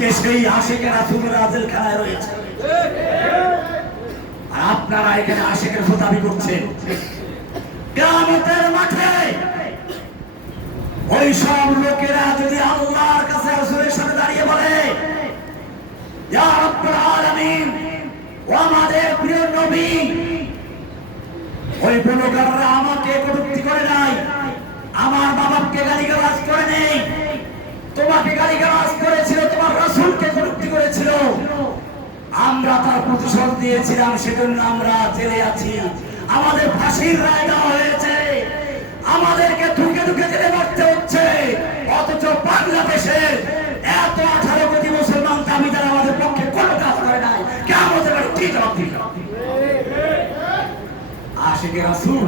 আজকে সেই আশেকের রাসুল রাজেল খেলায় রয়েছে। আর আপনারা এখানে আশেকের দাবি করছেন। কেয়ামতের মাঠে ওই সব লোকেরা যদি আল্লাহর কাছে রাসূলের সাথে দাঁড়িয়ে বলে, ইয়া রাব্বুল আলামিন, ও আমাদের প্রিয় নবী, ওই বুলগাররা আমাকে কটূক্তি করে নাই, আমার বাবাকে গালিগালাজ করে আমরা তার প্রতিশোধ দিয়েছিলাম সেজন্য আমরা জেলে আছি। আমাদের ফাঁসির রায় দেওয়া হয়েছে। আমাদেরকে ঢুকে ঢুকে জেলে মারতে হচ্ছে। অথচ বাংলাদেশের এত আঠারো কোটি মুসলমান দামি যারা আমাদের পক্ষে কোনো কাজ করে নাই, কেমন হতে পারে কি জবাব দিল। আশিকে রাসুল,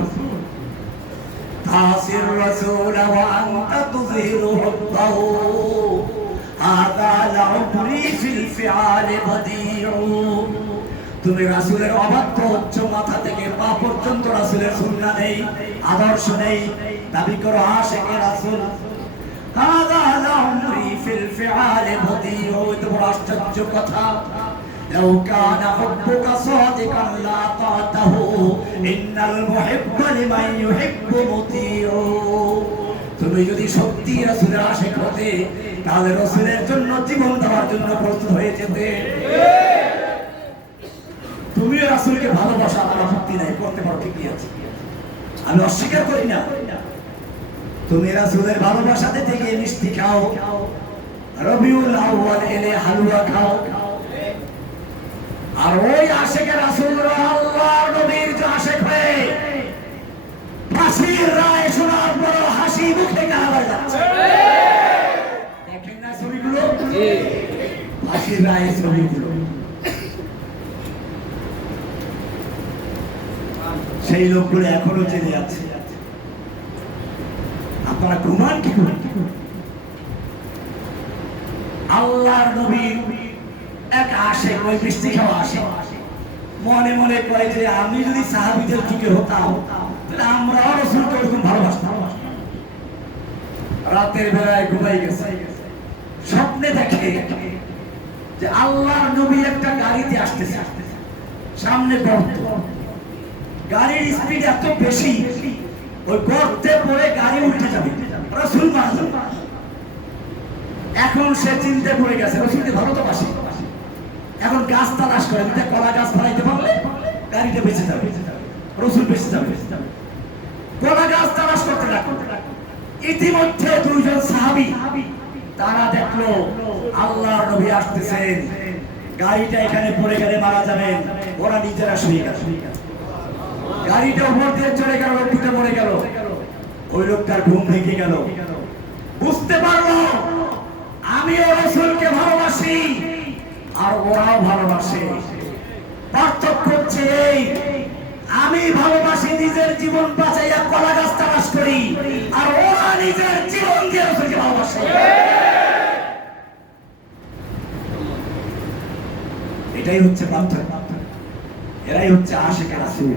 তাসির রাসুল ওয়া আনতা তুযহিরু হুব্বাহু هذا لعمري في الفعال بديع তুমি রাসূলের অবাধ্য উচ্চ মাথা থেকে পা পর্যন্ত রাসূলের সুন্নাহ নেই আদর্শ নেই দাবি করো আশেকে রাসূল هذا لعمري في الفعال بديع এটা বড় আশ্চর্য কথা لو كان حبك صادقا لاطعته ان المحب لمن يحب مطيع তুমি যদি সত্যি রাসূলের আশিক হতে, তাহলে রাসূলের জন্য জীবন দেওয়ার জন্য প্রস্তুত হয়ে যেতে। তুমি রাসূলকে ভালোবাসা, আমার আপত্তি নাই, করতে পারো, ঠিকই আছে। আমি অস্বীকার করি না। তুমি রাসূলের ভালোবাসাতে থেকে মিষ্টি খাও। রবিউল আউয়াল এলে হালুয়া খাও। আর ওই আশেকের রাসূলরা আল্লাহর নবীর যে আশেক হয়ে ফাঁসির রায় সেই লোকগুলো এখনও আপনারা কি আল্লাহর নবী এক আসে ওই মিষ্টি খাওয়া আসে। মনে মনে করে যে, আমি যদি সাহাবিদের যুগে হতাম, তাহলে আমরাও রসুলকে ওরকম ভালোবাসতাম। রাতের বেলায় ঘুমাই গেছে। স্বপ্নে দেখে যে আল্লাহর নবী একটা গাড়িতে আসতেছে। সামনে গর্ত। গাড়ির স্পিড এত বেশি, ওই গর্তে পড়ে গাড়ি উঠে যাবে। রসুল মারা এখন সে চিন্তা পড়ে গেছে রসুলকে ভালো তো বাসি? এখন গাছ তালাশ করে দুটা কলা গাছ ফালাইতে পারলে গাড়িটা বেঁচে যাবে। রসুল বেঁচে যাবে। কলা গাছ তালাশ করতে লাগল। ইতিমধ্যে দুইজন সাহাবি তারা দেখল আল্লাহর নবী আসতেছেন। গাড়িটা এখানে পড়ে গেলে মারা যাবেন। ওরা নিজেরা শুয়ে গেছে গাড়িটা উপর দিয়ে চলে গেল, লোকটা মরে গেল। ওই লোকটার ঘুম ভেঙে গেল। বুঝতে পারল? আমিও রসুলকে ভালোবাসি, আর ওরাও ভালোবাসে। পার্থক্য হচ্ছে এই, আমি ভালোবাসি নিজের জীবন বাঁচাইয়া কলা গাছ তালাশ করি, আর ওরা নিজের জীবন দিয়ে রসুলকে ভালোবাসে। এটাই হচ্ছে পার্থক্য। এরাই হচ্ছে আশেখ রাসূল।